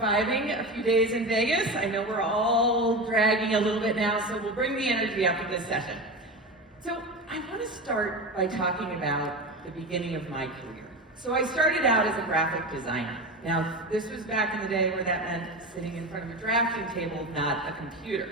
surviving a few days in Vegas. I know we're all dragging a little bit now, so we'll bring the energy up for this session. So I want to start by talking about the beginning of my career. So I started out as a graphic designer. Now, this was back in the day where that meant sitting in front of a drafting table, not a computer.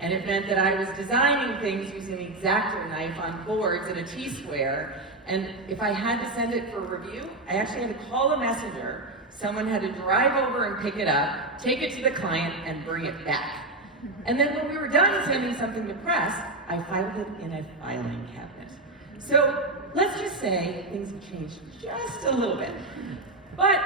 And it meant that I was designing things using an X-Acto knife on boards in a T-square. And if I had to send it for review, I actually had to call a messenger. Someone had to drive over and pick it up, take it to the client, and bring it back. And then when we were done sending something to press, I filed it in a filing cabinet. So let's just say things have changed just a little bit. But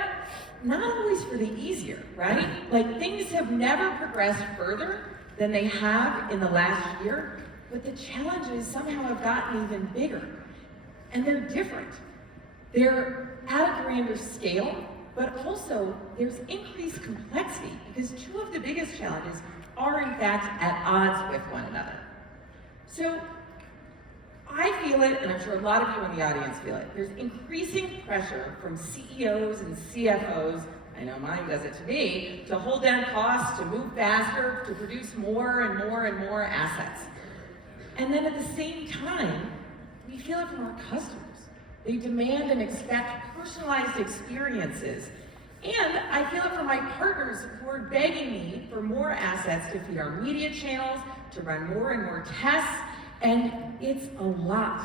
not always for the easier, right? Like, things have never progressed further than they have in the last year, but the challenges somehow have gotten even bigger. And they're different. They're at a grander scale, but also there's increased complexity because two of the biggest challenges are in fact at odds with one another. So I feel it, and I'm sure a lot of you in the audience feel it. There's increasing pressure from CEOs and CFOs, I know mine does it to me, to hold down costs, to move faster, to produce more and more and more assets. And then at the same time, we feel it from our customers. They demand and expect personalized experiences. And I feel it from my partners who are begging me for more assets to feed our media channels, to run more and more tests, and it's a lot.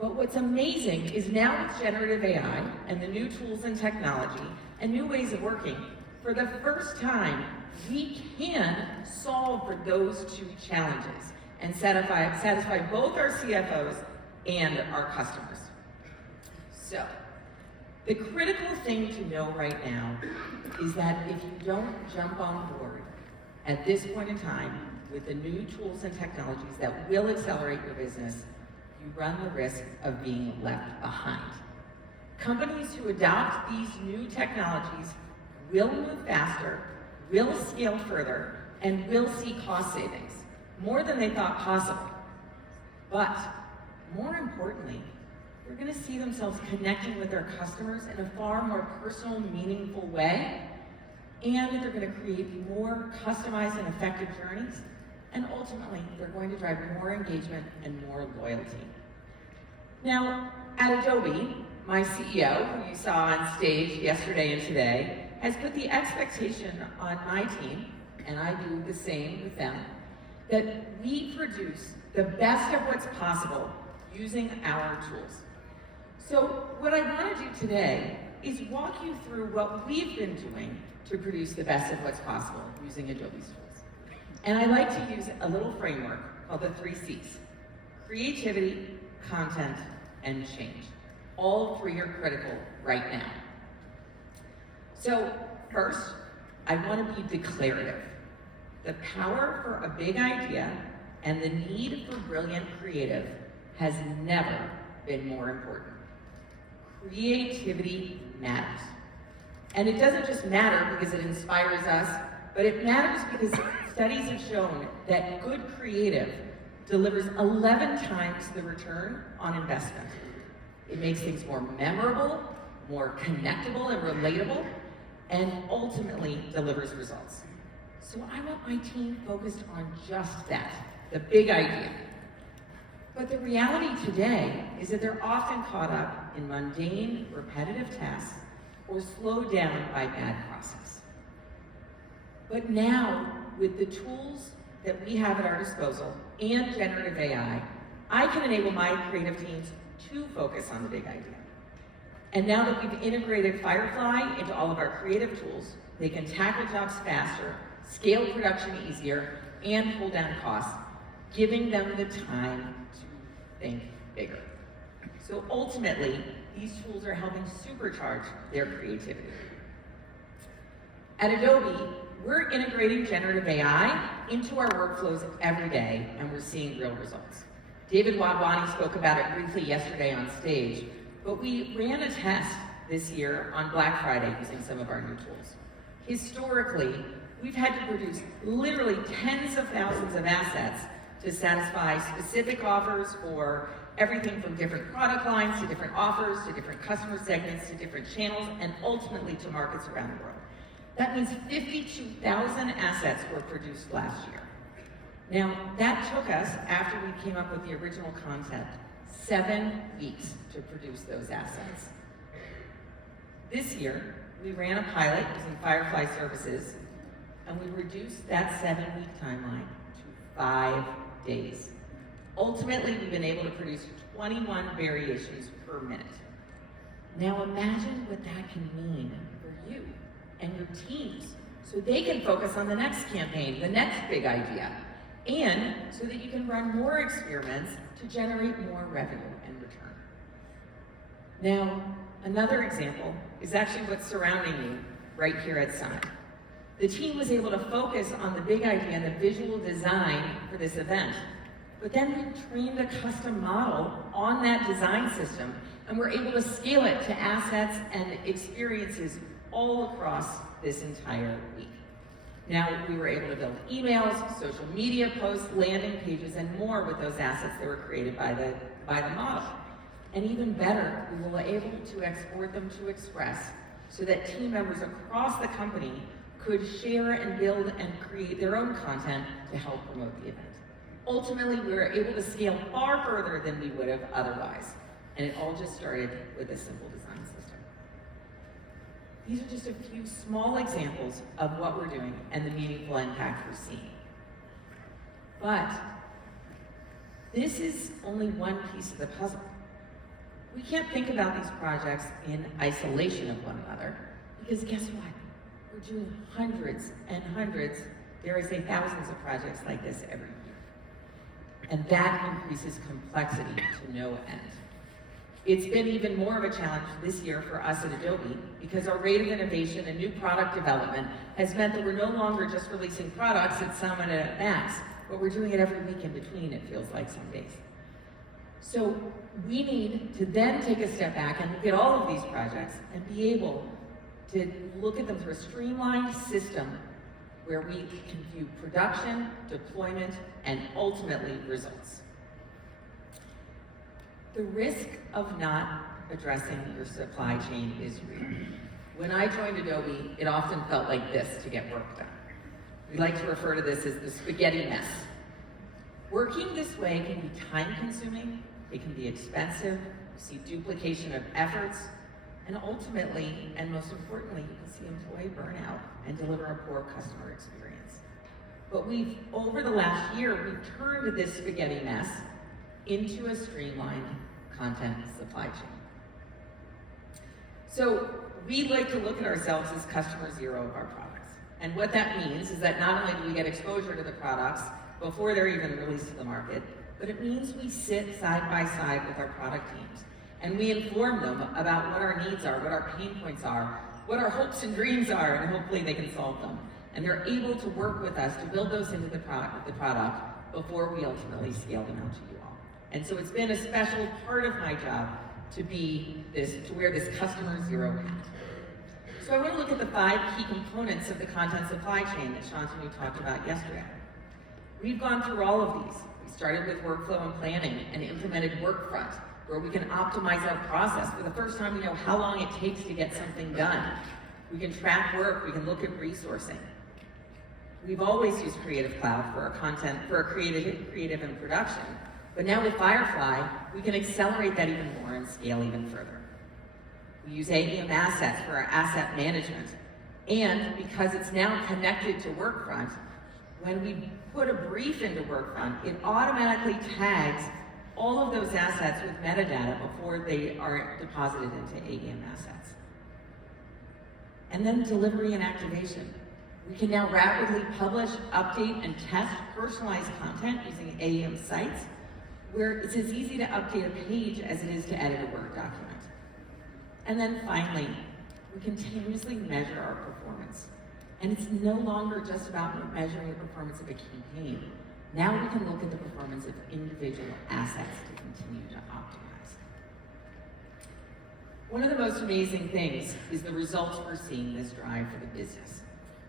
But what's amazing is now with generative AI and the new tools and technology and new ways of working, for the first time, we can solve for those two challenges and satisfy both our CFOs and our customers. So, the critical thing to know right now is that if you don't jump on board at this point in time with the new tools and technologies that will accelerate your business, you run the risk of being left behind. Companies who adopt these new technologies will move faster, will scale further, and will see cost savings, more than they thought possible. But more importantly, they're going to see themselves connecting with their customers in a far more personal, meaningful way, and they're going to create more customized and effective journeys, and ultimately, they're going to drive more engagement and more loyalty. Now, at Adobe, my CEO, who you saw on stage yesterday and today, has put the expectation on my team, and I do the same with them, that we produce the best of what's possible using our tools. So what I want to do today is walk you through what we've been doing to produce the best of what's possible using Adobe's tools. And I like to use a little framework called the 3 C's: creativity, content, and change. All 3 are critical right now. So first, I want to be declarative. The power for a big idea and the need for brilliant creative has never been more important. Creativity matters. And it doesn't just matter because it inspires us, but it matters because studies have shown that good creative delivers 11 times the return on investment. It makes things more memorable, more connectable and relatable, and ultimately delivers results. So I want my team focused on just that, the big idea. But the reality today is that they're often caught up in mundane, repetitive tasks or slowed down by bad process. But now, with the tools that we have at our disposal and generative AI, I can enable my creative teams to focus on the big idea. And now that we've integrated Firefly into all of our creative tools, they can tackle jobs faster, scale production easier, and pull down costs, giving them the time to think bigger. So ultimately, these tools are helping supercharge their creativity. At Adobe, we're integrating generative AI into our workflows every day, and we're seeing real results. David Wadhwani spoke about it briefly yesterday on stage, but we ran a test this year on Black Friday using some of our new tools. Historically, we've had to produce literally tens of thousands of assets to satisfy specific offers for everything from different product lines to different offers to different customer segments to different channels and ultimately to markets around the world. That means 52,000 assets were produced last year. Now, that took us, after we came up with the original concept, 7 weeks to produce those assets. This year, we ran a pilot using Firefly services, and we reduced that 7-week timeline to 5 days. Ultimately, we've been able to produce 21 variations per minute. Now imagine what that can mean for you and your teams, so they can focus on the next campaign, the next big idea, and so that you can run more experiments to generate more revenue and return. Now, another example is actually what's surrounding you right here at Summit. The team was able to focus on the big idea and the visual design for this event, but then we trained a custom model on that design system, and we're able to scale it to assets and experiences all across this entire week. Now, we were able to build emails, social media posts, landing pages, and more with those assets that were created by the model. And even better, we were able to export them to Express so that team members across the company could share and build and create their own content to help promote the event. Ultimately, we were able to scale far further than we would have otherwise. And it all just started with a simple design system. These are just a few small examples of what we're doing and the meaningful impact we're seeing. But this is only one piece of the puzzle. We can't think about these projects in isolation of one another, because guess what? We're doing hundreds and hundreds, dare I say thousands of projects like this every year. And that increases complexity to no end. It's been even more of a challenge this year for us at Adobe, because our rate of innovation and new product development has meant that we're no longer just releasing products at Summit and at Max, but we're doing it every week in between, it feels like some days. So we need to then take a step back and look at all of these projects and be able to look at them through a streamlined system where we can view production, deployment, and ultimately results. The risk of not addressing your supply chain is real. When I joined Adobe, it often felt like this to get work done. We like to refer to this as the spaghetti mess. Working this way can be time-consuming, it can be expensive, you see duplication of efforts, and ultimately, and most importantly, you can see employee burnout and deliver a poor customer experience. But over the last year, we've turned this spaghetti mess into a streamlined content supply chain. So we like to look at ourselves as customer zero of our products. And what that means is that not only do we get exposure to the products before they're even released to the market, but it means we sit side by side with our product teams and we inform them about what our needs are, what our pain points are, what our hopes and dreams are, and hopefully they can solve them. And they're able to work with us to build those into the product before we ultimately scale them out to you all. And so it's been a special part of my job to wear this customer zero hat. So I want to look at the 5 key components of the content supply chain that Shantanu talked about yesterday. We've gone through all of these. We started with workflow and planning and implemented Workfront, where we can optimize our process. For the first time, we know how long it takes to get something done. We can track work, we can look at resourcing. We've always used Creative Cloud for our content, for our creative and production. But now with Firefly, we can accelerate that even more and scale even further. We use AEM assets for our asset management. And because it's now connected to Workfront, when we put a brief into Workfront, it automatically tags all of those assets with metadata before they are deposited into AEM assets. And then delivery and activation. We can now rapidly publish, update, and test personalized content using AEM sites, where it's as easy to update a page as it is to edit a Word document. And then finally, we continuously measure our performance. And it's no longer just about measuring the performance of a campaign. Now we can look at the performance of individual assets to continue to optimize. One of the most amazing things is the results we're seeing this drive for the business.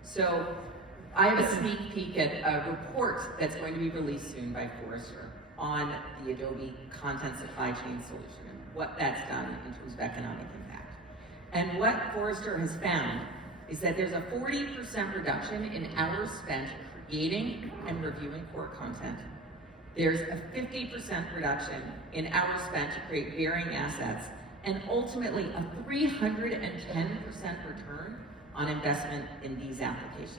So I have a sneak peek at a report that's going to be released soon by Forrester on the Adobe Content Supply Chain solution and what that's done in terms of economic impact. And what Forrester has found is that there's a 40% reduction in hours spent creating and reviewing core content. There's a 50% reduction in hours spent to create varying assets, and ultimately a 310% return on investment in these applications.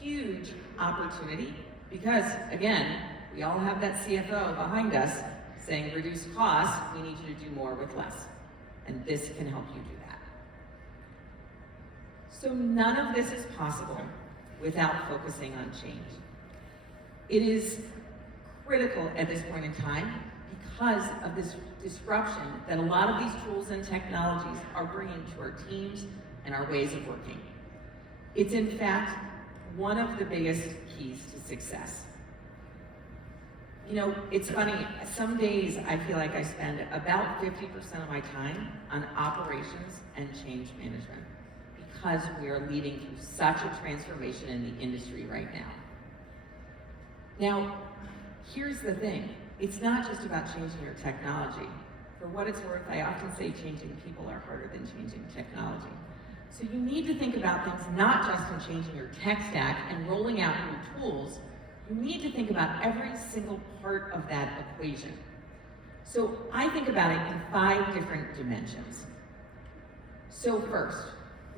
Huge opportunity because, again, we all have that CFO behind us saying reduce costs, we need you to do more with less. And this can help you do that. So none of this is possible without focusing on change. It is critical at this point in time because of this disruption that a lot of these tools and technologies are bringing to our teams and our ways of working. It's in fact one of the biggest keys to success. You know, it's funny, some days I feel like I spend about 50% of my time on operations and change management because we are leading through such a transformation in the industry right now. Now, here's the thing. It's not just about changing your technology. For what it's worth, I often say changing people are harder than changing technology. So you need to think about things not just in changing your tech stack and rolling out new tools. You need to think about every single part of that equation. So I think about it in 5 different dimensions. So first,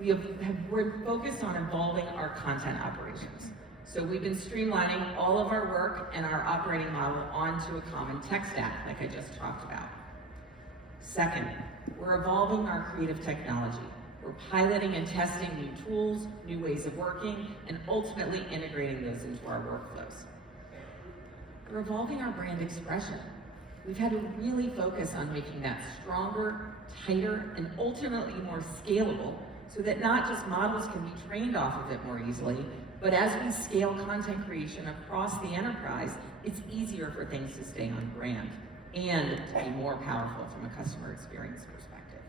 we're focused on evolving our content operations. So we've been streamlining all of our work and our operating model onto a common tech stack, like I just talked about. Second, we're evolving our creative technology. We're piloting and testing new tools, new ways of working, and ultimately integrating those into our workflows. We're evolving our brand expression. We've had to really focus on making that stronger, tighter, and ultimately more scalable so that not just models can be trained off of it more easily, but as we scale content creation across the enterprise, it's easier for things to stay on brand and to be more powerful from a customer experience perspective.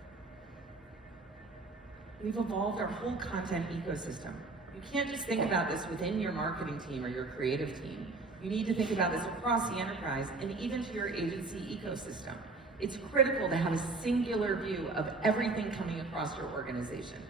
We've evolved our whole content ecosystem. You can't just think about this within your marketing team or your creative team. You need to think about this across the enterprise and even to your agency ecosystem. It's critical to have a singular view of everything coming across your organization.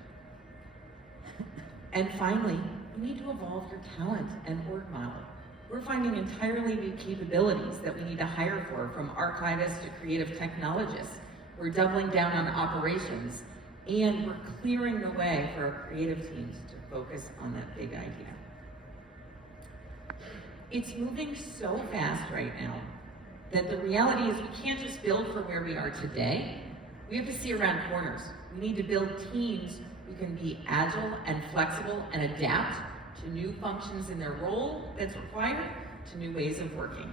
And finally, you need to evolve your talent and org model. We're finding entirely new capabilities that we need to hire for, from archivists to creative technologists. We're doubling down on operations, and we're clearing the way for our creative teams to focus on that big idea. It's moving so fast right now that the reality is we can't just build for where we are today. We have to see around corners. We need to build teams who can be agile and flexible and adapt to new functions in their role that's required, to new ways of working.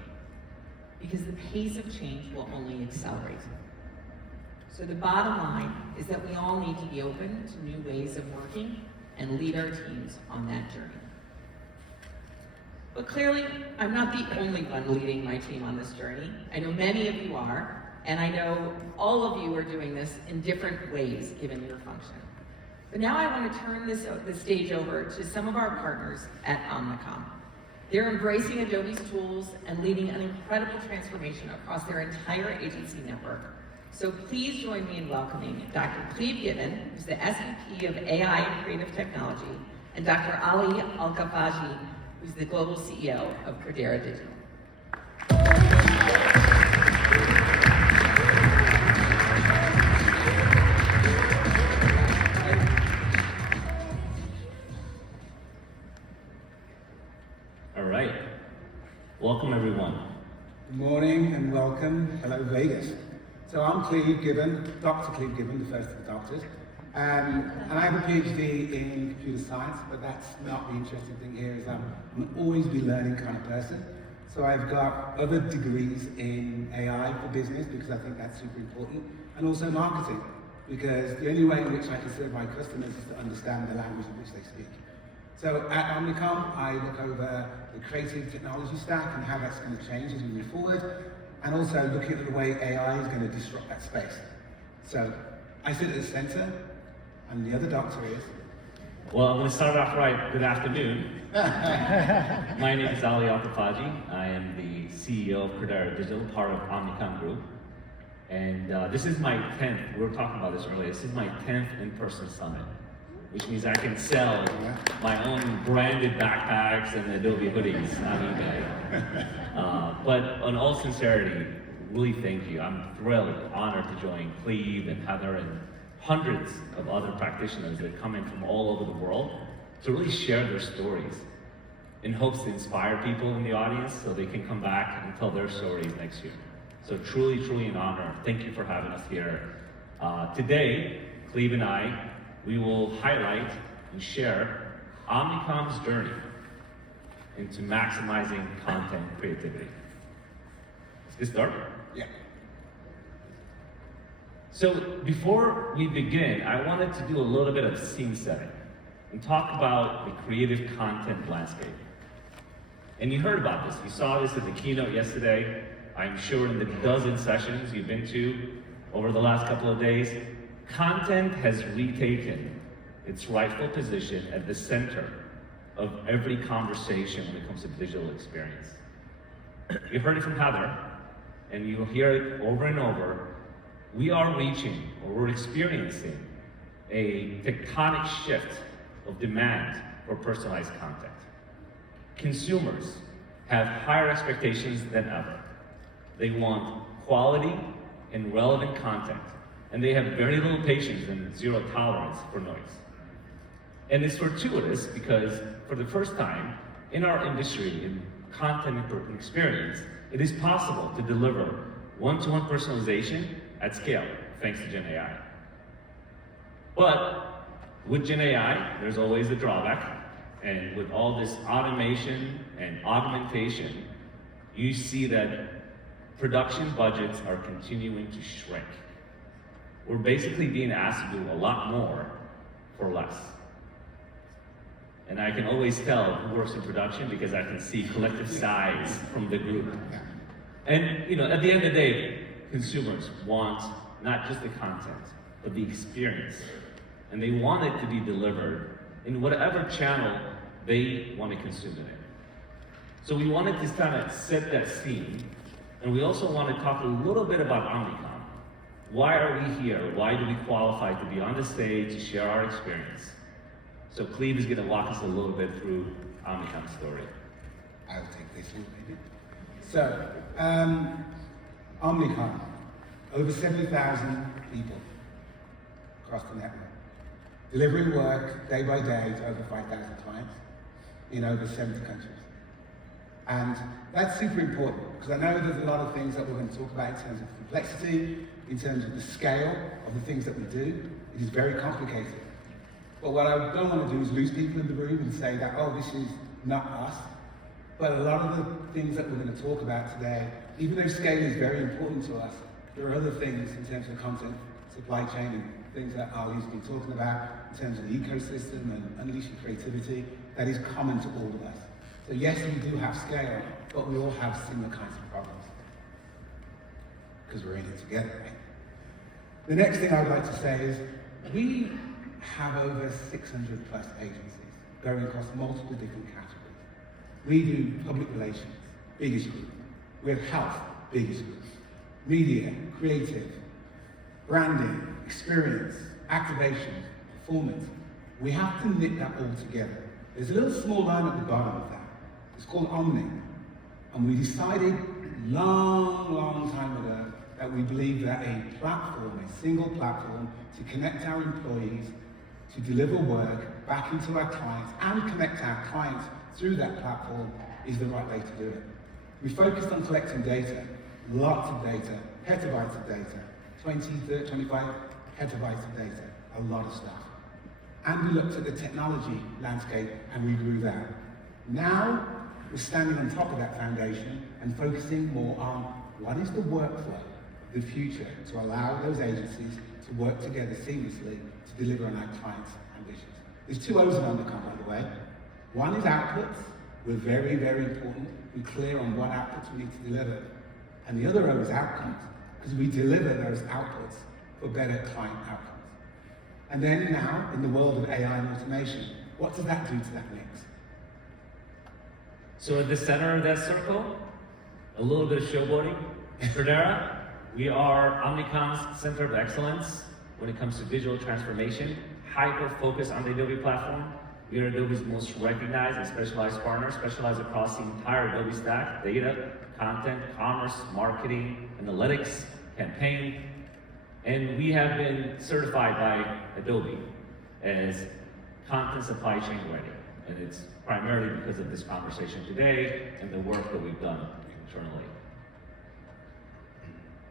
Because the pace of change will only accelerate. So the bottom line is that we all need to be open to new ways of working and lead our teams on that journey. But clearly, I'm not the only one leading my team on this journey. I know many of you are, and I know all of you are doing this in different ways, given your function. But now I want to turn the stage over to some of our partners at Omnicom. They're embracing Adobe's tools and leading an incredible transformation across their entire agency network. So please join me in welcoming Dr. Clive Gibbon, who's the SVP of AI and Creative Technology, and Dr. Ali Al-Kafaji, who's the Global CEO of Credera Digital. All right. Welcome, everyone. Good morning and welcome. Hello, Vegas. So I'm Clive Gibbon, Dr. Clive Gibbon, the first of the doctors. And I have a PhD in computer science, but that's not the interesting thing here, is I'm an always be learning kind of person. So I've got other degrees in AI for business, because I think that's super important, and also marketing, because the only way in which I can serve my customers is to understand the language in which they speak. So at Omnicom, I look over the creative technology stack and how that's going to change as we move forward, and also looking at the way AI is going to disrupt that space. So I sit at the center, and the other doctor is... Well, I'm going to start off right. Good afternoon. My name is Ali Al-Kafaji. I am the CEO of Credera Digital, part of Omnicom Group. And this is my 10th, we were talking about this earlier, this is my 10th in-person summit, which means I can sell my own branded backpacks and Adobe hoodies on eBay. But in all sincerity, really thank you. I'm thrilled, honored to join Clive and Heather and hundreds of other practitioners that come in from all over the world to really share their stories in hopes to inspire people in the audience so they can come back and tell their stories next year. So truly, truly an honor. Thank you for having us here. Today, Clive and I, we will highlight and share Omnicom's journey into maximizing content creativity. Let's get started. Yeah. So before we begin, I wanted to do a little bit of scene setting and talk about the creative content landscape. And you heard about this. You saw this at the keynote yesterday. I'm sure in the dozen sessions you've been to over the last couple of days, content has retaken its rightful position at the center of every conversation when it comes to digital experience. You heard it from Heather, and you'll hear it over and over. We are reaching, or we're experiencing, a tectonic shift of demand for personalized content. Consumers have higher expectations than ever. They want quality and relevant content, and they have very little patience and zero tolerance for noise. And it's fortuitous because for the first time in our industry, in content experience, it is possible to deliver one-to-one personalization at scale, thanks to Gen AI. But with Gen AI, there's always a drawback. And with all this automation and augmentation, you see that production budgets are continuing to shrink. We're basically being asked to do a lot more for less. And I can always tell who works in production because I can see collective sighs from the group. And at the end of the day, consumers want not just the content, but the experience. And they want it to be delivered in whatever channel they want to consume it in. So we wanted to kind of set that scene, and we also want to talk a little bit about Omnicom. Why are we here? Why do we qualify to be on the stage to share our experience? So Clive is going to walk us a little bit through Omnicom's story. I'll take this one, maybe. So, Omnicom, over 70,000 people across the network, delivering work day by day to over 5,000 clients in over 70 countries. And that's super important because I know there's a lot of things that we're going to talk about in terms of complexity, in terms of the scale of the things that we do. It is very complicated. But what I don't want to do is lose people in the room and say that, oh, this is not us. But a lot of the things that we're going to talk about today, even though scale is very important to us, there are other things in terms of content, supply chain, and things that Ali's been talking about in terms of the ecosystem and unleashing creativity that is common to all of us. So yes, we do have scale, but we all have similar kinds of problems because we're in it together, right? The next thing I'd like to say is we have over 600 plus agencies going across multiple different categories. We do public relations, biggest group. We have health, biggest group. Media, creative, branding, experience, activation, performance. We have to knit that all together. There's a little small line at the bottom of that. It's called Omni. And we decided long time ago that we believe that a platform, a single platform to connect our employees, to deliver work back into our clients and connect our clients through that platform is the right way to do it. We focused on collecting data, lots of data, petabytes of data, 20, 30, 25 petabytes of data, a lot of stuff. And we looked at the technology landscape and we grew that. Now, we're standing on top of that foundation and focusing more on what is the workflow of the future to allow those agencies to work together seamlessly to deliver on our clients' ambitions. There's two O's in Omnicom, by the way. One is outputs. We're very important. We're clear on what outputs we need to deliver. And the other O is outcomes, because we deliver those outputs for better client outcomes. And then now, in the world of AI and automation, what does that do to that mix? So at the center of that circle, a little bit of showboating. Credera, we are Omnicom's center of excellence when it comes to digital transformation, hyper-focused on the Adobe platform. We are Adobe's most recognized and specialized partner, specialized across the entire Adobe stack: data, content, commerce, marketing, analytics, campaign. And we have been certified by Adobe as content supply chain ready. And it's primarily because of this conversation today and the work that we've done internally.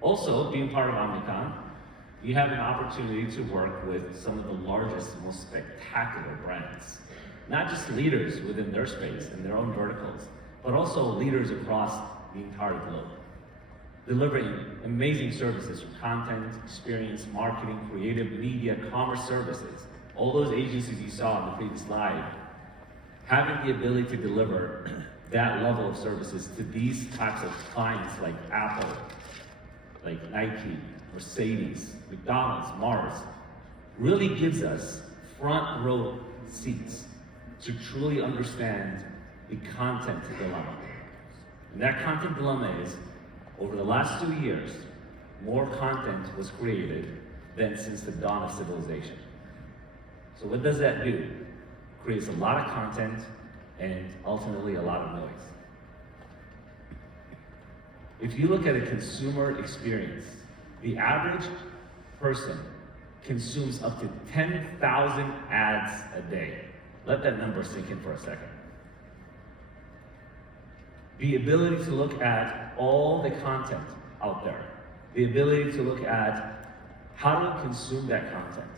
Also, being part of Omnicom, you have an opportunity to work with some of the largest, most spectacular brands. Not just leaders within their space and their own verticals, but also leaders across the entire globe. Delivering amazing services from content, experience, marketing, creative, media, commerce services. All those agencies you saw in the previous slide, having the ability to deliver that level of services to these types of clients like Apple, like Nike, Mercedes, McDonald's, Mars, really gives us front row seats to truly understand the content dilemma. And that content dilemma is, over the last 2 years, more content was created than since the dawn of civilization. So what does that do? Creates a lot of content and ultimately a lot of noise. If you look at a consumer experience, the average person consumes up to 10,000 ads a day. Let that number sink in for a second. The ability to look at all the content out there, the ability to look at how to consume that content.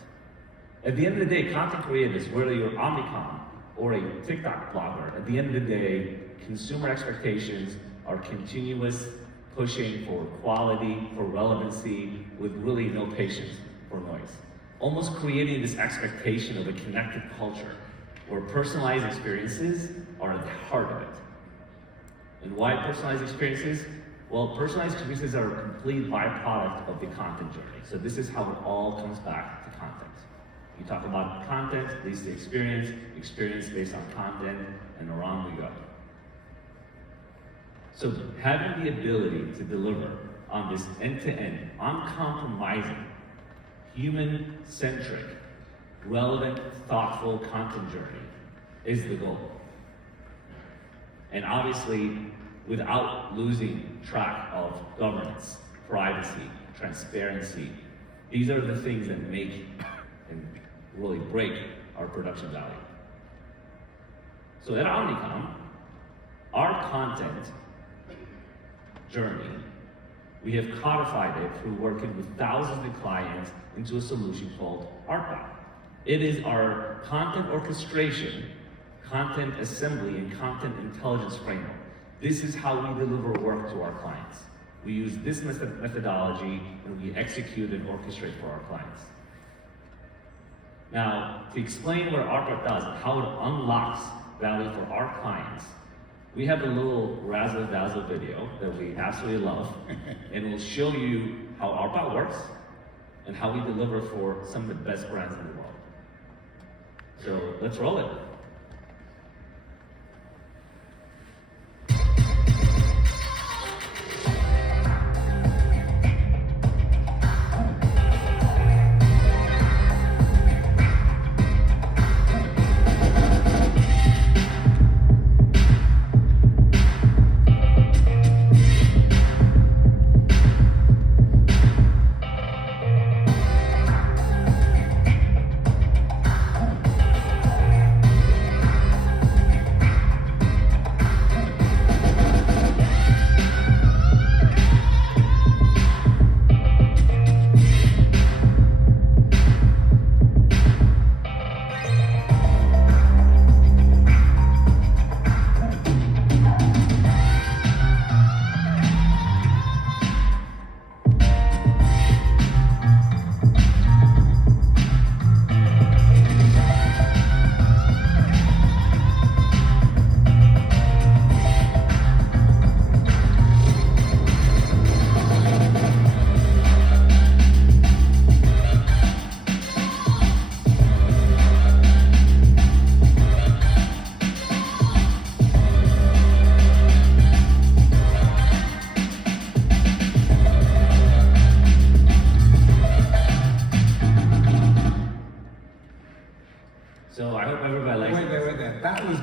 At the end of the day, content creators, whether you're Omnicom or a TikTok blogger, at the end of the day, consumer expectations are continuous pushing for quality, for relevancy, with really no patience for noise. Almost creating this expectation of a connected culture where personalized experiences are at the heart of it. And why personalized experiences? Well, personalized experiences are a complete byproduct of the content journey. So this is how it all comes back to content. You talk about content leads to experience, experience based on content, and around we go. So having the ability to deliver on this end-to-end, uncompromising, human-centric, relevant, thoughtful content journey is the goal. And obviously, without losing track of governance, privacy, transparency, these are the things that make and really break our production value. So at Omnicom, our content journey, we have codified it through working with thousands of clients into a solution called ArtBot. It is our content orchestration, content assembly, and content intelligence framework. This is how we deliver work to our clients. We use this methodology and we execute and orchestrate for our clients. Now, to explain what ArtBot does and how it unlocks value for our clients, we have a little razzle-dazzle video that we absolutely love, and we'll show you how ArtBot works and how we deliver for some of the best brands in the world. So let's roll it.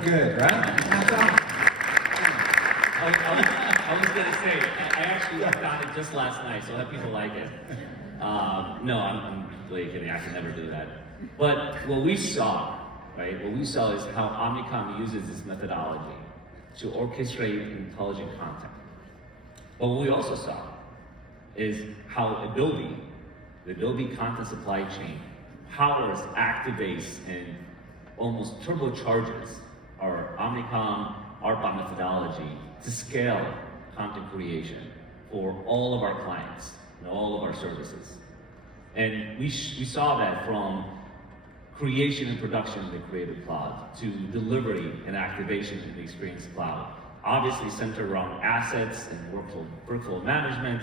good, right? That's all. I was gonna say, I actually worked on it just last night, so I hope people like it. No, I'm completely kidding. I can never do that. But what we saw, right? What we saw is how Omnicom uses this methodology to orchestrate intelligent content. But what we also saw is how Adobe, the Adobe content supply chain, powers, activates, and almost turbocharges our Omnicom ARPA methodology to scale content creation for all of our clients and all of our services. And we saw that from creation and production in the Creative Cloud to delivery and activation in the Experience Cloud. Obviously centered around assets and workflow management.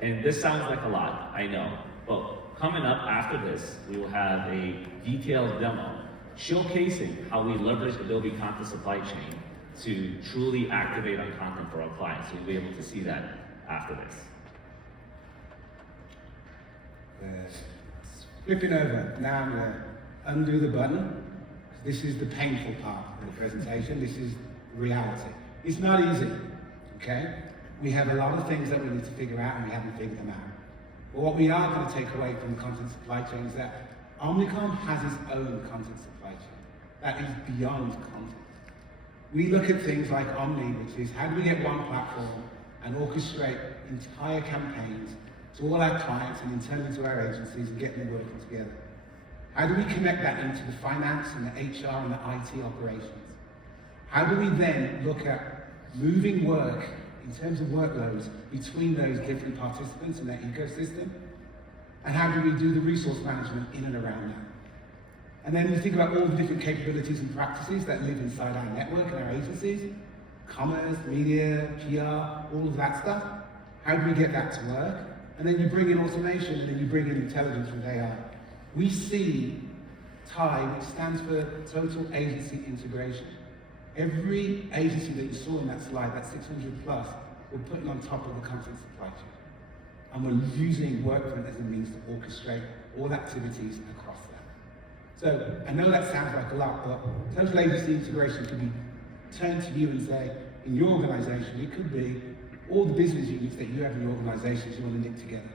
And this sounds like a lot, I know. But coming up after this, we will have a detailed demo showcasing how we leverage Adobe Content Supply Chain to truly activate our content for our clients. You'll be able to see that after this. Flipping over, now I'm going to undo the button. This is the painful part of the presentation. This is reality. It's not easy, okay? We have a lot of things that we need to figure out and we haven't figured them out. But what we are going to take away from the content supply chain is that Omnicom has its own content supply chain that is beyond content. We look at things like Omni, which is how do we get one platform and orchestrate entire campaigns to all our clients and internally to our agencies and get them working together? How do we connect that into the finance and the HR and the IT operations? How do we then look at moving work in terms of workloads between those different participants in that ecosystem? And how do we do the resource management in and around that? And then we think about all the different capabilities and practices that live inside our network and our agencies, commerce, media, PR, all of that stuff. How do we get that to work? And then you bring in automation, and then you bring in intelligence with AI. We see TIE, which stands for Total Agency Integration. Every agency that you saw in that slide, that 600 plus, we're putting on top of the content supply chain. And we're using Workfront as a means to orchestrate all activities across that. So I know that sounds like a lot, but total agency integration could be turned to you and say, in your organization, it could be all the business units that you have in your organizations you want to knit together.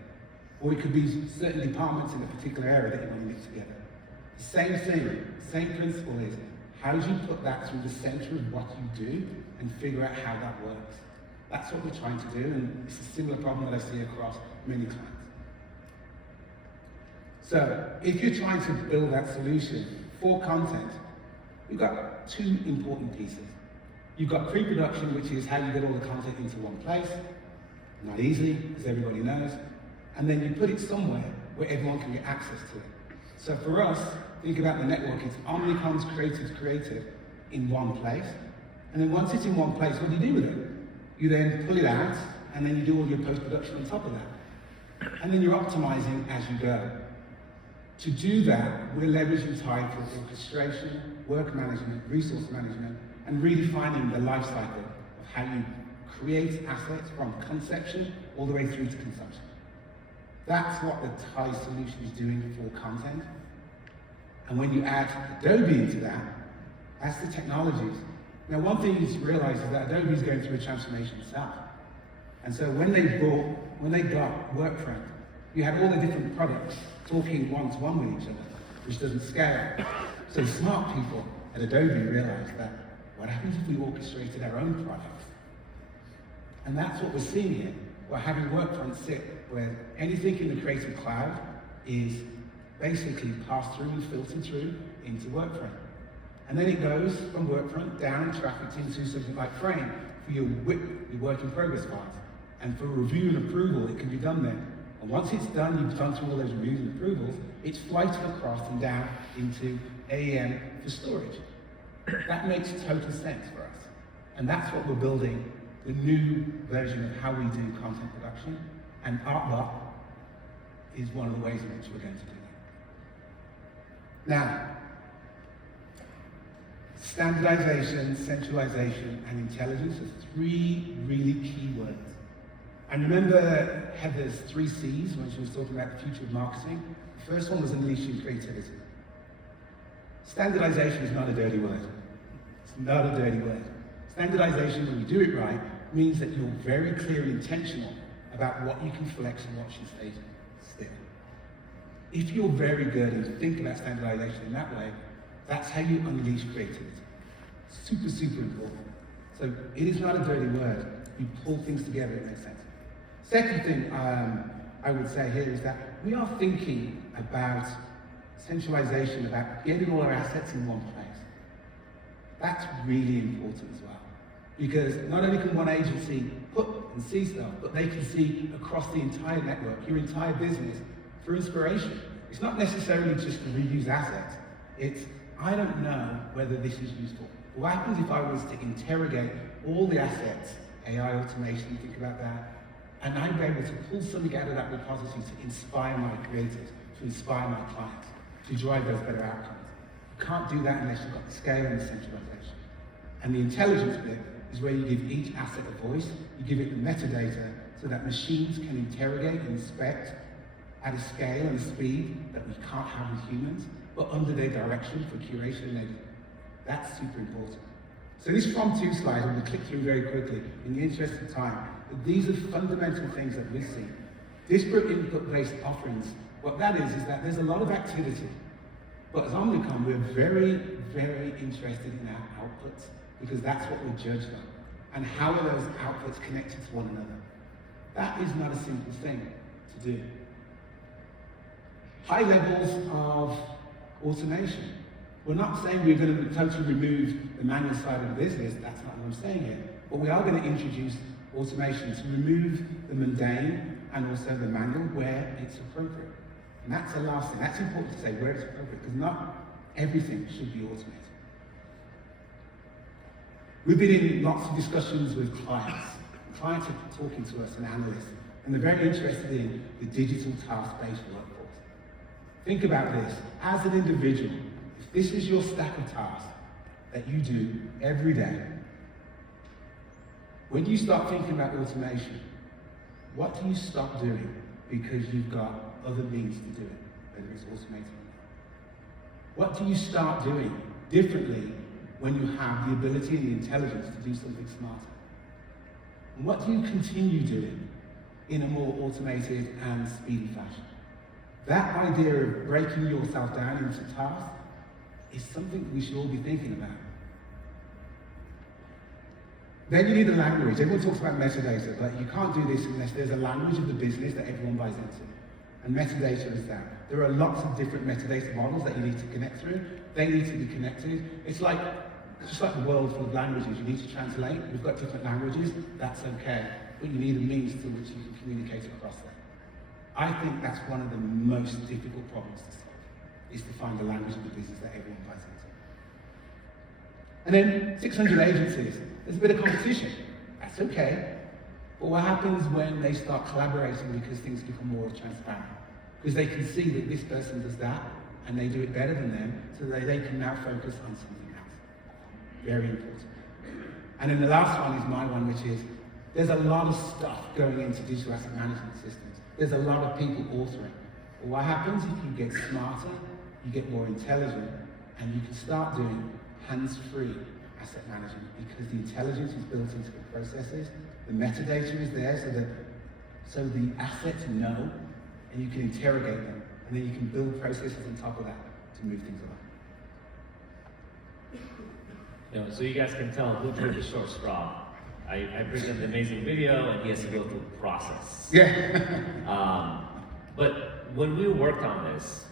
Or it could be certain departments in a particular area that you want to knit together. The same thing, same principle is, how do you put that through the center of what you do and figure out how that works? That's what we're trying to do, and it's a similar problem that I see across many clients. So, if you're trying to build that solution for content, we've got two important pieces. You've got pre-production, which is how you get all the content into one place. Not easy, as everybody knows. And then you put it somewhere where everyone can get access to it. So for us, think about the network. It's Omnicom's creative in one place. And then once it's in one place, what do you do with it? You then pull it out, and then you do all your post-production on top of that. And then you're optimizing as you go. To do that, we're leveraging TIE for orchestration, work management, resource management, and redefining the life cycle of how you create assets from conception all the way through to consumption. That's what the TIE solution is doing for content. And when you add Adobe into that, that's the technologies. Now, one thing you realize is that Adobe is going through a transformation itself. And so when they got Workfront, you had all the different products talking one-to-one with each other, which doesn't scale. So smart people at Adobe realized that what happens if we orchestrated our own products? And that's what we're seeing here. We're having Workfront sit where anything in the Creative Cloud is basically passed through and filtered through into Workfront. And then it goes from Workfront down and trafficked into something like Frame for your work in progress files. And for review and approval, it can be done there. And once it's done, you've gone through all those reviews and approvals, it's floated across and down into AEM for storage. That makes total sense for us. And that's what we're building, the new version of how we do content production. And ArtBot is one of the ways in which we're going to do that. Now, standardization, centralization, and intelligence are three really key words. And remember Heather's 3 C's when she was talking about the future of marketing? The first one was unleashing creativity. Standardization is not a dirty word. It's not a dirty word. Standardization, when you do it right, means that you're very clear and intentional about what you can flex and what should stay still. If you're very good and think about standardization in that way, that's how you unleash creativity. Super, super important. So it is not a dirty word. You pull things together, it makes sense. Second thing I would say here is that we are thinking about centralization, about getting all our assets in one place. That's really important as well. Because not only can one agency put and see stuff, but they can see across the entire network, your entire business, for inspiration. It's not necessarily just to reuse assets. It's, I don't know whether this is useful. What happens if I was to interrogate all the assets, AI automation, think about that, and I'd be able to pull something out of that repository to inspire my creators, to inspire my clients, to drive those better outcomes. You can't do that unless you've got the scale and the centralization. And the intelligence bit is where you give each asset a voice, you give it the metadata so that machines can interrogate and inspect at a scale and a speed that we can't have with humans, but under their direction for curation and editing. That's super important. So this from two slides, I'm going to click through very quickly in the interest of time. But these are fundamental things that we see. Disparate input-based offerings, what that is that there's a lot of activity. But as Omnicom, we're very, very interested in our outputs because that's what we're judged on. And how are those outputs connected to one another? That is not a simple thing to do. High levels of automation. We're not saying we're going to totally remove the manual side of the business, that's not what I'm saying here. But we are going to introduce automation to remove the mundane and also the manual where it's appropriate. And that's the last thing. That's important to say, where it's appropriate, because not everything should be automated. We've been in lots of discussions with clients. Clients are talking to us and analysts, and they're very interested in the digital task-based workforce. Think about this. As an individual, if this is your stack of tasks that you do every day, when you start thinking about automation, what do you stop doing because you've got other means to do it, whether it's automated or not? What do you start doing differently when you have the ability and the intelligence to do something smarter? And what do you continue doing in a more automated and speedy fashion? That idea of breaking yourself down into tasks is something we should all be thinking about. Then you need a language. Everyone talks about metadata, but you can't do this unless there's a language of the business that everyone buys into. And metadata is that. There are lots of different metadata models that you need to connect through. They need to be connected. It's just like the world full of languages. You need to translate. We've got different languages. That's okay. But you need a means to which you can communicate across them. I think that's one of the most difficult problems to solve, is to find the language of the business that everyone buys into. And then 600 agencies. There's a bit of competition. That's okay. But what happens when they start collaborating because things become more transparent? Because they can see that this person does that, and they do it better than them, so that they can now focus on something else. Very important. And then the last one is my one, which is, there's a lot of stuff going into digital asset management systems. There's a lot of people authoring. But what happens if you get smarter, you get more intelligent, and you can start doing hands-free asset management because the intelligence is built into the processes, the metadata is there so the assets know, and you can interrogate them, and then you can build processes on top of that to move things along. So you guys can tell who drew the short straw. I present an amazing video, and he has to go through the process. Yeah. But when we worked on this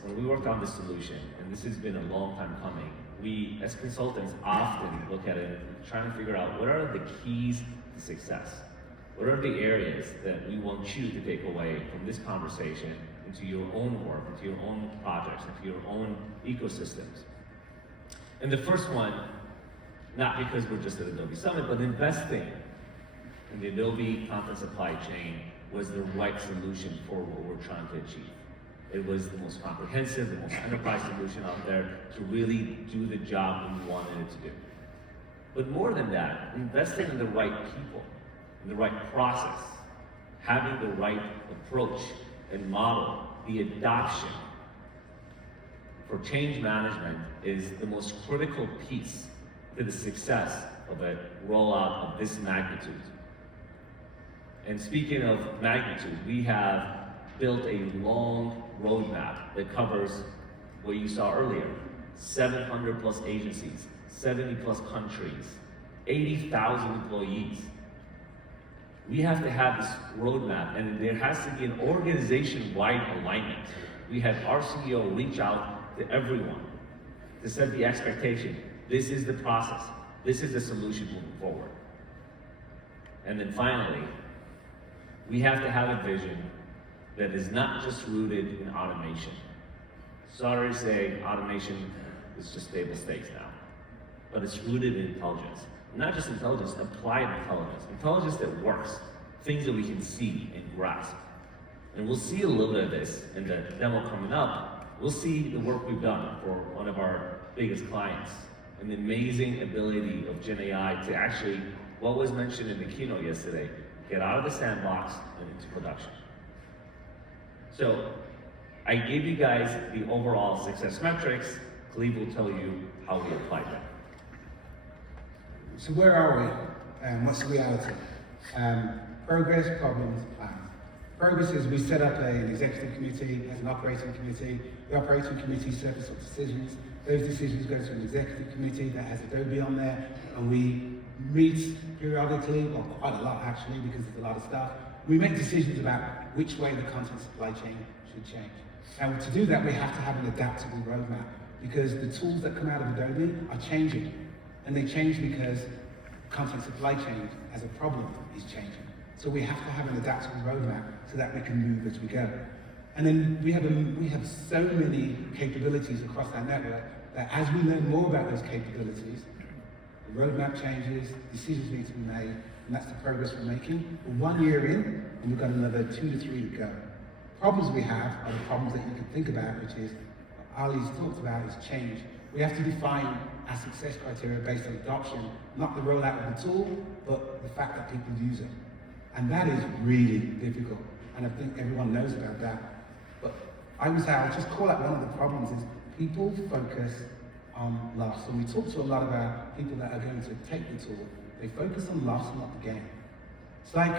solution, and this has been a long time coming, we, as consultants, often look at it trying to figure out what are the keys to success? What are the areas that we want you to take away from this conversation into your own work, into your own projects, into your own ecosystems? And the first one, not because we're just at Adobe Summit, but investing in the Adobe content supply chain was the right solution for what we're trying to achieve. It was the most comprehensive, the most enterprise solution out there to really do the job we wanted it to do. But more than that, investing in the right people, in the right process, having the right approach and model, the adoption for change management is the most critical piece to the success of a rollout of this magnitude. And speaking of magnitude, we have built a long roadmap that covers what you saw earlier, 700 plus agencies, 70 plus countries, 80,000 employees. We have to have this roadmap, and there has to be an organization-wide alignment. We had our CEO reach out to everyone to set the expectation. This is the process. This is the solution moving forward. And then finally, we have to have a vision that is not just rooted in automation. Sorry to say, automation is just table stakes now, but it's rooted in intelligence. Not just intelligence, applied intelligence. Intelligence that works, things that we can see and grasp. And we'll see a little bit of this in the demo coming up. We'll see the work we've done for one of our biggest clients, and the amazing ability of Gen AI to actually, what was mentioned in the keynote yesterday, get out of the sandbox and into production. So I gave you guys the overall success metrics. Clive will tell you how we applied them. So where are we? What's the reality? Progress, problems, plans. Progress is we set up an executive committee, as an operating committee. The operating committee surfaces decisions. Those decisions go to an executive committee that has Adobe on there, and we meet periodically, or quite a lot actually, because there's a lot of stuff. We make decisions about which way the content supply chain should change. Now, to do that, we have to have an adaptable roadmap, because the tools that come out of Adobe are changing. And they change because content supply chain as a problem is changing. So we have to have an adaptable roadmap so that we can move as we go. And then we have so many capabilities across our network that as we learn more about those capabilities, the roadmap changes, decisions need to be made, and that's the progress we're making. We're 1 year in, and we've got another 2 to 3 to go. Problems we have are the problems that you can think about, which is what Ali's talked about, is change. We have to define our success criteria based on adoption, not the rollout of the tool, but the fact that people use it. And that is really difficult, and I think everyone knows about that. But I'll just call out one of the problems is people focus on loss. And we talk to a lot about people that are going to take the tool. They focus on loss, not the gain. It's like,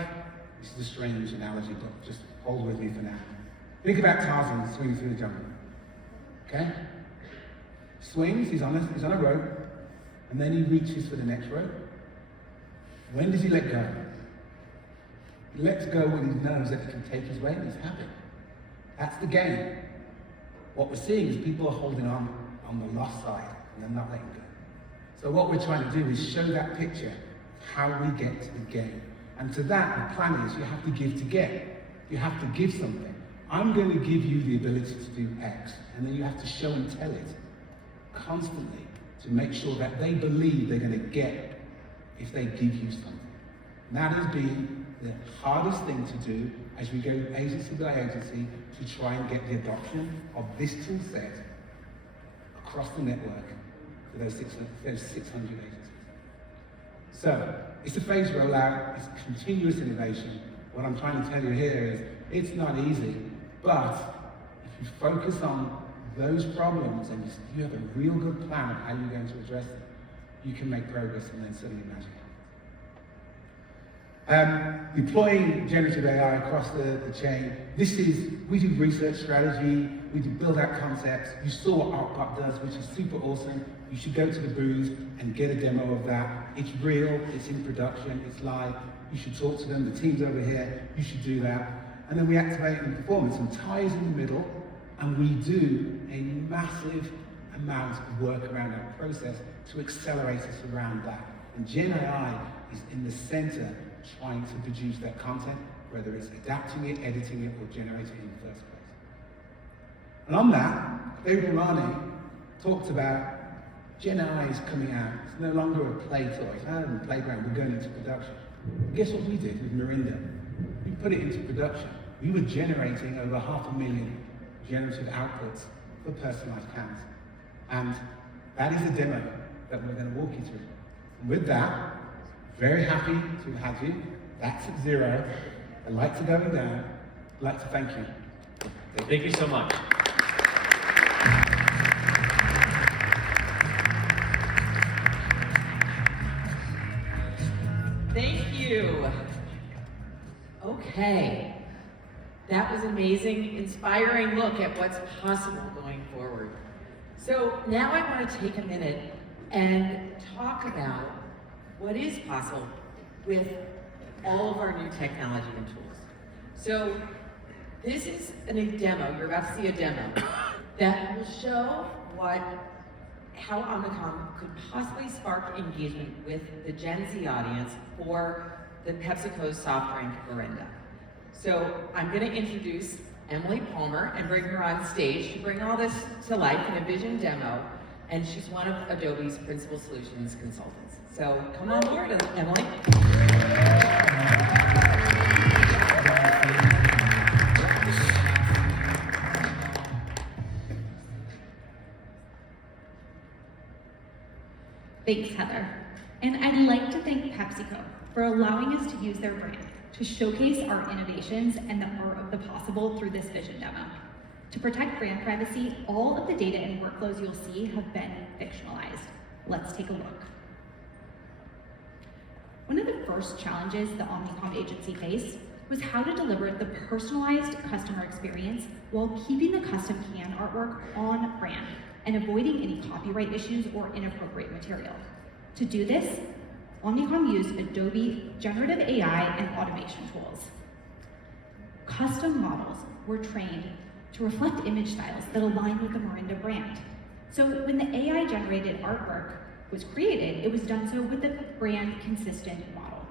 this is a strange analogy, but just hold with me for now. Think about Tarzan swinging through the jungle, okay? Swings, he's on a rope, and then he reaches for the next rope. When does he let go? He lets go when he knows that he can take his weight and he's happy. That's the game. What we're seeing is people are holding on the loss side, and they're not letting go. So what we're trying to do is show that picture of how we get to the game. And to that, the plan is you have to give to get. You have to give something. I'm going to give you the ability to do X, and then you have to show and tell it constantly to make sure that they believe they're going to get if they give you something. And that has been the hardest thing to do as we go agency by agency to try and get the adoption of this tool set across the network for those 600 agencies. So, it's a phased rollout, it's continuous innovation. What I'm trying to tell you here is, it's not easy, but if you focus on those problems and you have a real good plan of how you're going to address them, you can make progress and then suddenly magic happens. Deploying generative AI across the chain, we do research strategy, we do build out concepts. You saw what ArtBot does, which is super awesome. You should go to the booth and get a demo of that. It's real, it's in production, it's live. You should talk to them, the team's over here, you should do that. And then we activate in performance, and Ty is in the middle, and we do a massive amount of work around our process to accelerate us around that. And Gen AI is in the center trying to produce that content, whether it's adapting it, editing it, or generating it in the first place. And on that, David Rani talked about Gen AI is coming out. It's no longer a play toy. It's not in the playground. We're going into production. Guess what we did with Mirinda? We put it into production. We were generating over 500,000 generative outputs for personalized cans. And that is a demo that we're going to walk you through. And with that, very happy to have you. That's at 0. The lights are going down. I'd like to thank you. Thank you so much. Okay. That was amazing, inspiring look at what's possible going forward. So now I want to take a minute and talk about what is possible with all of our new technology and tools. So this is a demo, you're about to see a demo, that will show how Omnicom could possibly spark engagement with the Gen Z audience for the PepsiCo soft drink Mirinda. So I'm going to introduce Emily Palmer and bring her on stage to bring all this to life in a vision demo, and she's one of Adobe's principal solutions consultants. So come on board, Emily. Thanks, Heather. And I'd like to thank PepsiCo for allowing us to use their brand to showcase our innovations and the art of the possible through this vision demo. To protect brand privacy, all of the data and workflows you'll see have been fictionalized. Let's take a look. One of the first challenges the Omnicom agency faced was how to deliver the personalized customer experience while keeping the custom can artwork on brand and avoiding any copyright issues or inappropriate material. To do this, Omnicom used Adobe generative AI and automation tools. Custom models were trained to reflect image styles that align with the Mirinda brand. So when the AI-generated artwork was created, it was done so with a brand-consistent model.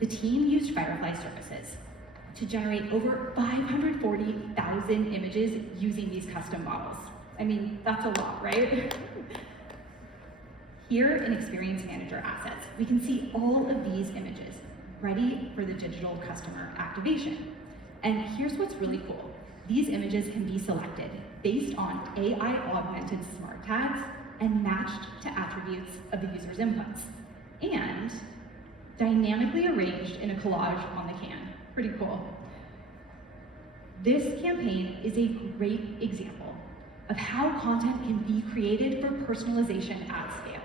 The team used Firefly services to generate over 540,000 images using these custom models. I mean, that's a lot, right? Here in Experience Manager Assets, we can see all of these images ready for the digital customer activation. And here's what's really cool. These images can be selected based on AI-augmented smart tags and matched to attributes of the user's inputs, and dynamically arranged in a collage on the can. Pretty cool. This campaign is a great example of how content can be created for personalization at scale.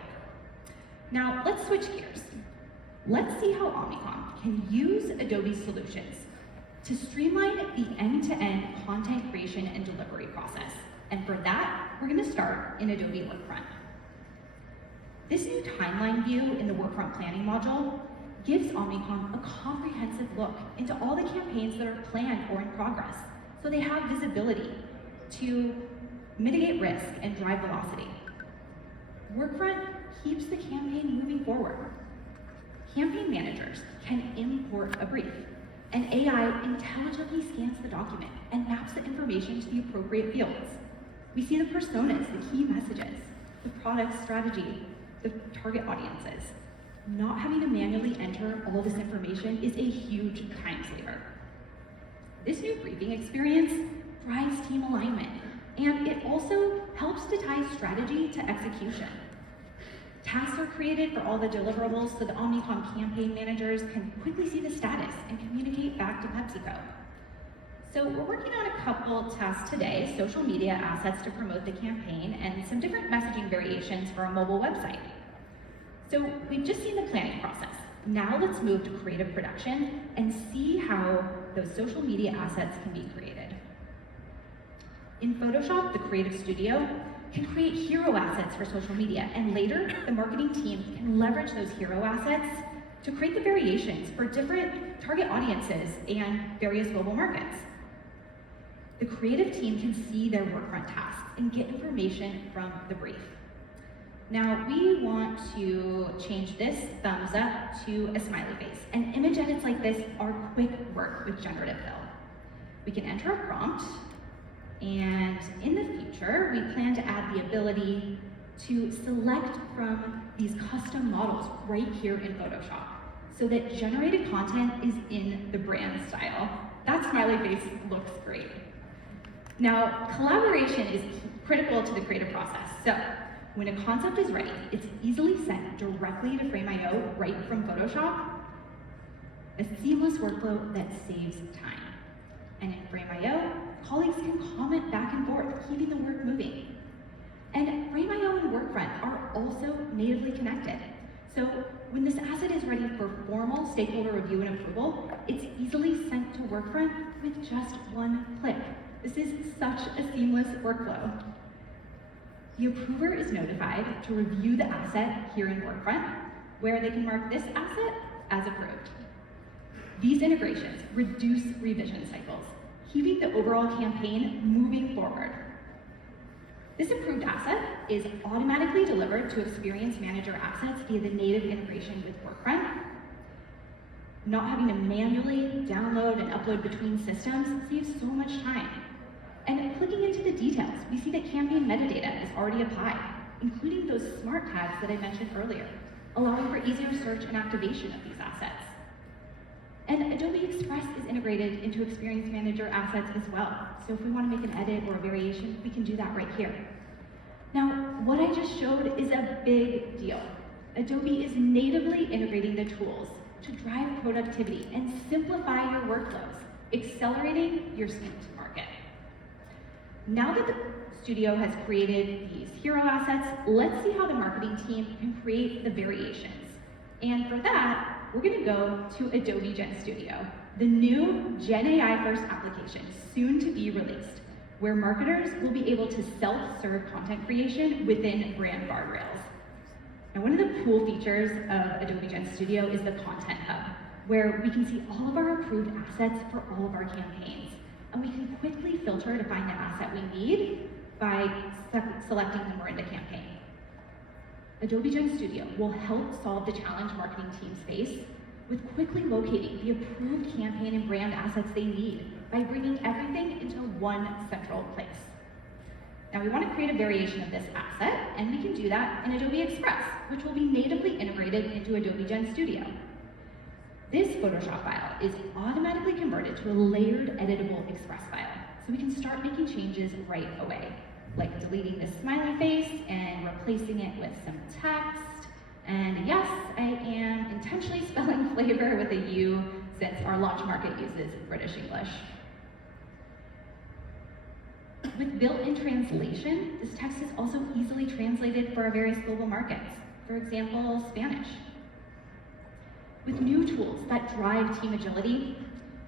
Now, let's switch gears. Let's see how Omnicom can use Adobe solutions to streamline the end-to-end content creation and delivery process. And for that, we're going to start in Adobe Workfront. This new timeline view in the Workfront planning module gives Omnicom a comprehensive look into all the campaigns that are planned or in progress, so they have visibility to mitigate risk and drive velocity. Workfront keeps the campaign moving forward. Campaign managers can import a brief, and AI intelligently scans the document and maps the information to the appropriate fields. We see the personas, the key messages, the product strategy, the target audiences. Not having to manually enter all this information is a huge time saver. This new briefing experience drives team alignment, and it also helps to tie strategy to execution. Tasks are created for all the deliverables so the Omnicom campaign managers can quickly see the status and communicate back to PepsiCo. So we're working on a couple tasks today, social media assets to promote the campaign and some different messaging variations for our mobile website. So we've just seen the planning process. Now let's move to creative production and see how those social media assets can be created. In Photoshop, the Creative Studio can create hero assets for social media, and later the marketing team can leverage those hero assets to create the variations for different target audiences and various global markets. The creative team can see their workfront tasks and get information from the brief. Now we want to change this thumbs up to a smiley face, and image edits like this are quick work with generative fill. We can enter a prompt, and in the future, we plan to add the ability to select from these custom models right here in Photoshop, so that generated content is in the brand style. That smiley face looks great. Now, collaboration is critical to the creative process. So, when a concept is ready, it's easily sent directly to Frame.io right from Photoshop, a seamless workflow that saves time. And in Frame.io, colleagues can comment back and forth, keeping the work moving. And Frame.io and Workfront are also natively connected. So when this asset is ready for formal stakeholder review and approval, it's easily sent to Workfront with just one click. This is such a seamless workflow. The approver is notified to review the asset here in Workfront, where they can mark this asset as approved. These integrations reduce revision cycles, keeping the overall campaign moving forward. This approved asset is automatically delivered to Experience Manager assets via the native integration with Workfront. Not having to manually download and upload between systems saves so much time. And clicking into the details, we see that campaign metadata is already applied, including those smart tags that I mentioned earlier, allowing for easier search and activation of these assets. And Adobe Express is integrated into Experience Manager assets as well. So if we want to make an edit or a variation, we can do that right here. Now, what I just showed is a big deal. Adobe is natively integrating the tools to drive productivity and simplify your workflows, accelerating your speed to market. Now that the studio has created these hero assets, let's see how the marketing team can create the variations. And for that, we're gonna go to Adobe Gen Studio, the new Gen AI first application soon to be released, where marketers will be able to self-serve content creation within brand guardrails. Now, one of the cool features of Adobe Gen Studio is the Content Hub, where we can see all of our approved assets for all of our campaigns. And we can quickly filter to find the asset we need by selecting the Miranda campaign. Adobe Gen Studio will help solve the challenge marketing teams face with quickly locating the approved campaign and brand assets they need by bringing everything into one central place. Now, we want to create a variation of this asset, and we can do that in Adobe Express, which will be natively integrated into Adobe Gen Studio. This Photoshop file is automatically converted to a layered editable Express file, so we can start making changes right away, like deleting this smiley face and replacing it with some text. And yes, I am intentionally spelling flavor with a U since our launch market uses British English. With built-in translation, this text is also easily translated for our various global markets. For example, Spanish. With new tools that drive team agility,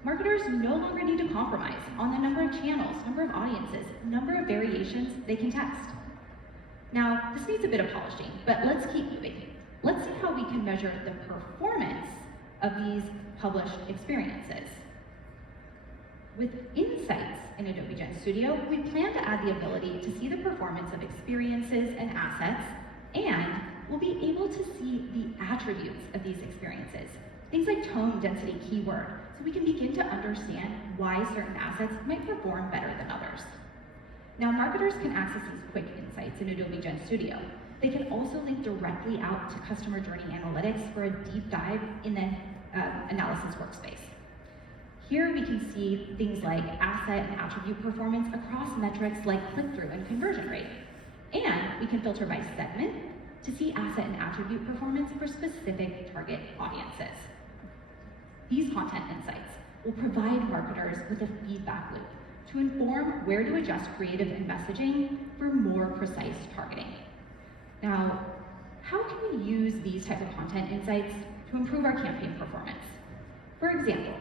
marketers no longer need to compromise on the number of channels, number of audiences, number of variations they can test. Now, this needs a bit of polishing, but let's keep moving. Let's see how we can measure the performance of these published experiences. With Insights in Adobe Gen Studio, we plan to add the ability to see the performance of experiences and assets, and we'll be able to see the attributes of these experiences, things like tone, density, keyword, so we can begin to understand why certain assets might perform better than others. Now, marketers can access these quick insights in Adobe Gen Studio. They can also link directly out to customer journey analytics for a deep dive in the analysis workspace. Here we can see things like asset and attribute performance across metrics like click-through and conversion rate. And we can filter by segment to see asset and attribute performance for specific target audiences. These content insights will provide marketers with a feedback loop to inform where to adjust creative and messaging for more precise targeting. Now, how can we use these type of content insights to improve our campaign performance? For example,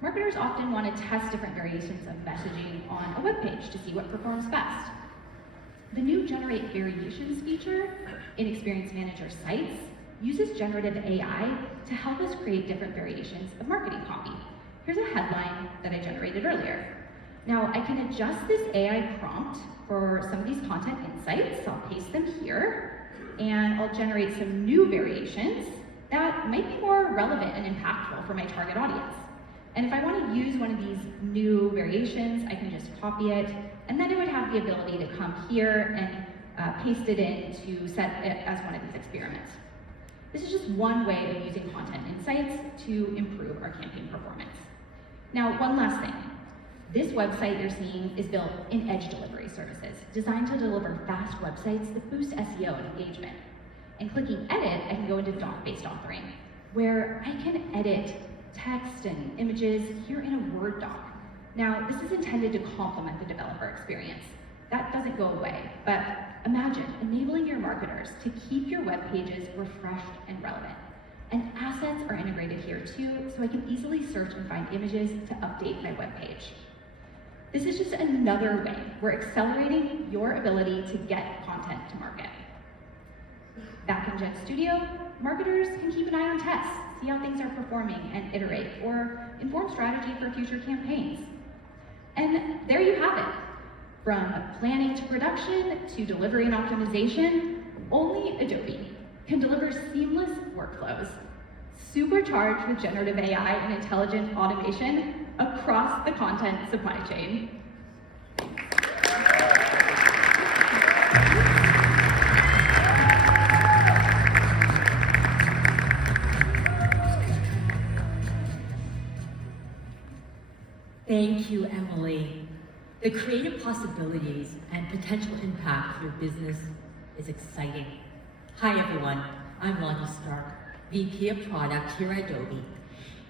marketers often want to test different variations of messaging on a web page to see what performs best. The new Generate Variations feature in Experience Manager sites uses generative AI to help us create different variations of marketing copy. Here's a headline that I generated earlier. Now, I can adjust this AI prompt for some of these content insights. I'll paste them here, and I'll generate some new variations that might be more relevant and impactful for my target audience. And if I want to use one of these new variations, I can just copy it, and then I would have the ability to come here and paste it in to set it as one of these experiments. This is just one way of using content insights to improve our campaign performance. Now, one last thing. This website you're seeing is built in Edge Delivery Services, designed to deliver fast websites that boost SEO and engagement. And clicking Edit, I can go into doc-based authoring, where I can edit text and images here in a Word doc. Now, this is intended to complement the developer experience. That doesn't go away, but imagine enabling your marketers to keep your web pages refreshed and relevant. And assets are integrated here too, so I can easily search and find images to update my webpage. This is just another way we're accelerating your ability to get content to market. Back in Gen Studio, marketers can keep an eye on tests, see how things are performing, and iterate, or inform strategy for future campaigns. And there you have it. From planning to production to delivery and optimization, only Adobe can deliver seamless workflows, supercharged with generative AI and intelligent automation across the content supply chain. Thank you, Emily. The creative possibilities and potential impact of your business is exciting. Hi, everyone. I'm Lonnie Stark, VP of Product here at Adobe.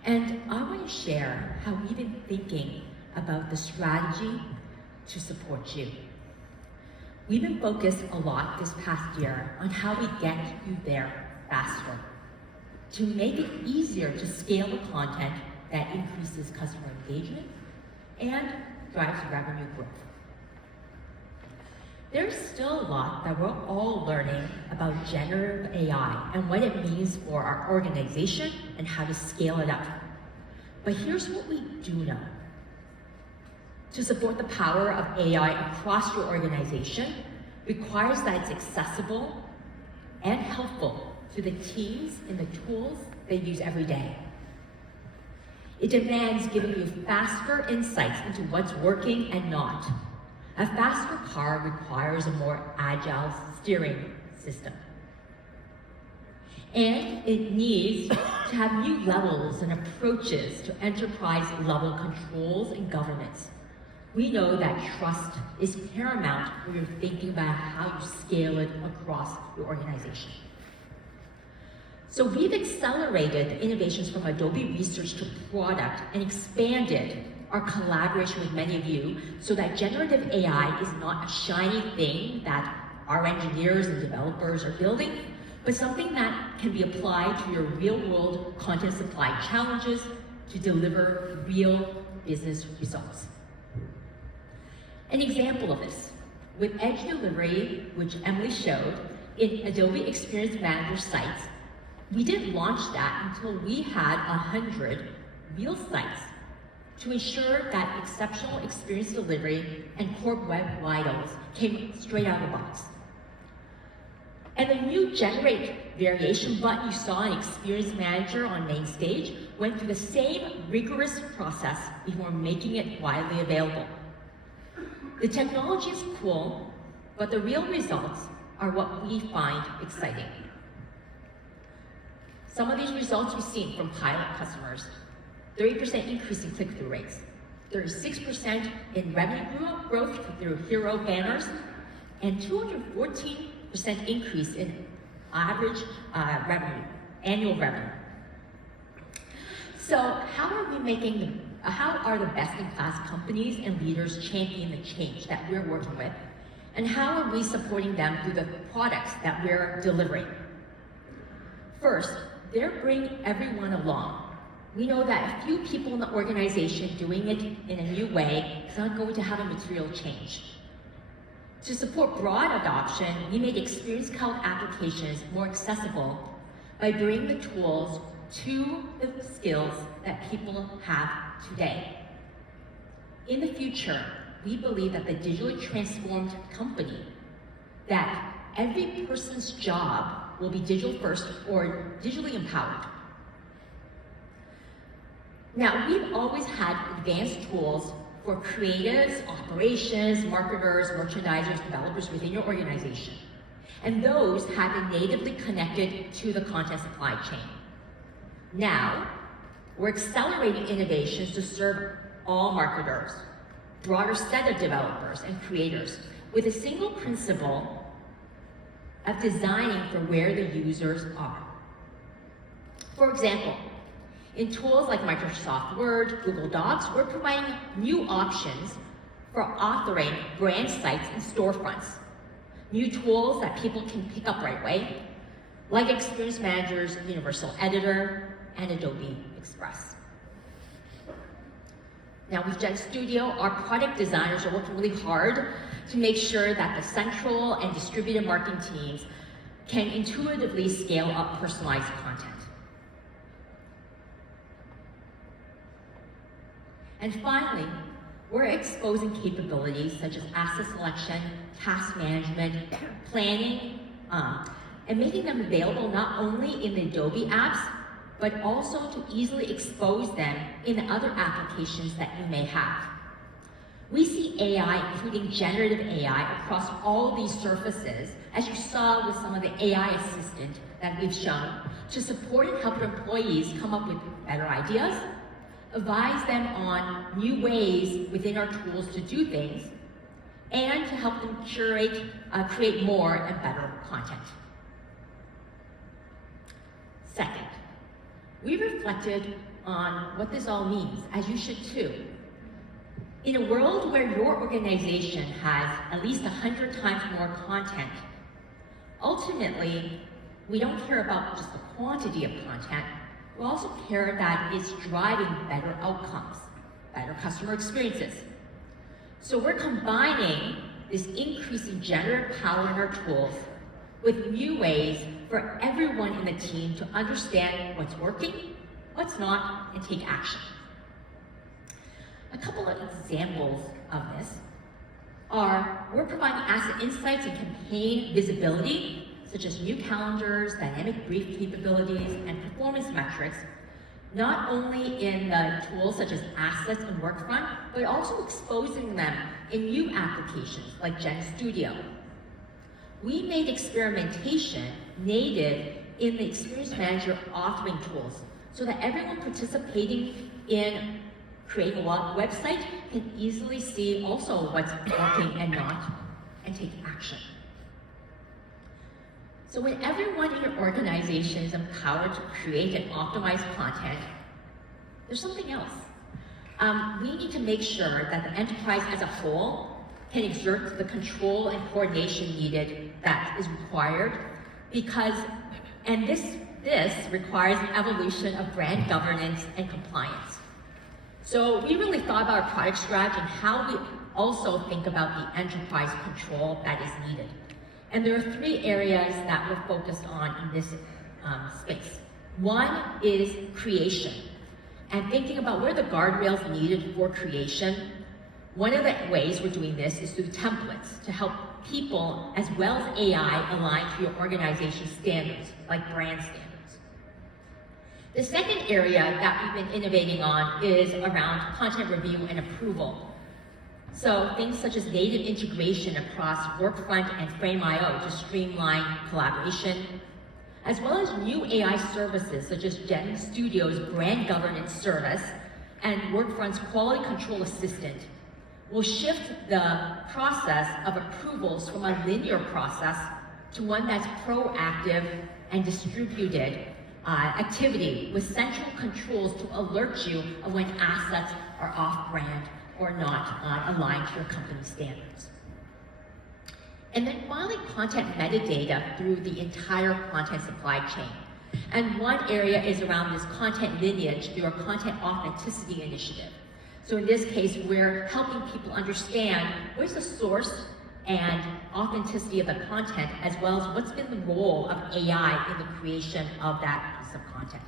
And I want to share how we've been thinking about the strategy to support you. We've been focused a lot this past year on how we get you there faster, to make it easier to scale the content that increases customer engagement and drives revenue growth. There's still a lot that we're all learning about generative AI and what it means for our organization and how to scale it up. But here's what we do know. To support the power of AI across your organization requires that it's accessible and helpful to the teams and the tools they use every day. It demands giving you faster insights into what's working and not. A faster car requires a more agile steering system. And it needs to have new levels and approaches to enterprise-level controls and governance. We know that trust is paramount when you're thinking about how you scale it across your organization. So we've accelerated innovations from Adobe Research to product and expanded our collaboration with many of you so that generative AI is not a shiny thing that our engineers and developers are building, but something that can be applied to your real-world content supply challenges to deliver real business results. An example of this, with Edge Delivery, which Emily showed, in Adobe Experience Manager sites, we didn't launch that until we had 100 real sites to ensure that exceptional experience delivery and core web vitals came straight out of the box. And the new Generate variation button you saw in Experience Manager on main stage went through the same rigorous process before making it widely available. The technology is cool, but the real results are what we find exciting. Some of these results we've seen from pilot customers: 30% increase in click-through rates, 36% in revenue growth through hero banners, and 214% increase in average annual revenue. So how are the best-in-class companies and leaders championing the change that we're working with? And how are we supporting them through the products that we're delivering? First, they're bringing everyone along. We know that a few people in the organization doing it in a new way is not going to have a material change. To support broad adoption, we made Experience Cloud applications more accessible by bringing the tools to the skills that people have today. In the future, we believe that the digitally transformed company, that every person's job will be digital first or digitally empowered. Now, we've always had advanced tools for creatives, operations, marketers, merchandisers, developers within your organization. And those have been natively connected to the content supply chain. Now, we're accelerating innovations to serve all marketers, broader set of developers and creators, with a single principle of designing for where the users are. For example, in tools like Microsoft Word, Google Docs, we're providing new options for authoring brand sites and storefronts. New tools that people can pick up right away. like Experience Manager's Universal Editor and Adobe Express. Now with Gen Studio, our product designers are working really hard to make sure that the central and distributed marketing teams can intuitively scale up personalized content. And finally, we're exposing capabilities such as asset selection, task management, planning, and making them available not only in the Adobe apps, but also to easily expose them in the other applications that you may have. We see AI, including generative AI, across all these surfaces, as you saw with some of the AI assistant that we've shown, to support and help your employees come up with better ideas, advise them on new ways within our tools to do things, and to help them create more and better content. Second, we reflected on what this all means, as you should too. In a world where your organization has at least 100 times more content, ultimately, we don't care about just the quantity of content, we also care that it's driving better outcomes, better customer experiences. So we're combining this increasing generative power in our tools with new ways for everyone in the team to understand what's working, what's not, and take action. A couple of examples of this are, we're providing asset insights and campaign visibility, such as new calendars, dynamic brief capabilities, and performance metrics, not only in the tools such as Assets and Workfront, but also exposing them in new applications like Gen Studio. We made experimentation native in the Experience Manager authoring tools so that everyone participating in creating a website can easily see also what's working and not, and take action. So when everyone in your organization is empowered to create and optimize content, there's something else. We need to make sure that the enterprise as a whole can exert the control and coordination needed that is required, and this requires an evolution of brand governance and compliance. So we really thought about our product strategy and how we also think about the enterprise control that is needed. And there are 3 areas that we're focused on in this space. One is creation, and thinking about what are the guardrails needed for creation. One of the ways we're doing this is through templates to help people, as well as AI, align to your organization's standards, like brand standards. The second area that we've been innovating on is around content review and approval. So things such as native integration across Workfront and Frame.io to streamline collaboration, as well as new AI services such as Gen Studio's brand governance service and Workfront's quality control assistant will shift the process of approvals from a linear process to one that's proactive and distributed activity with central controls to alert you of when assets are off-brand or not aligned to your company standards. And then finally, content metadata through the entire content supply chain. And one area is around this content lineage through our content authenticity initiative. So in this case, we're helping people understand where's the source and authenticity of the content, as well as what's been the role of AI in the creation of that piece of content.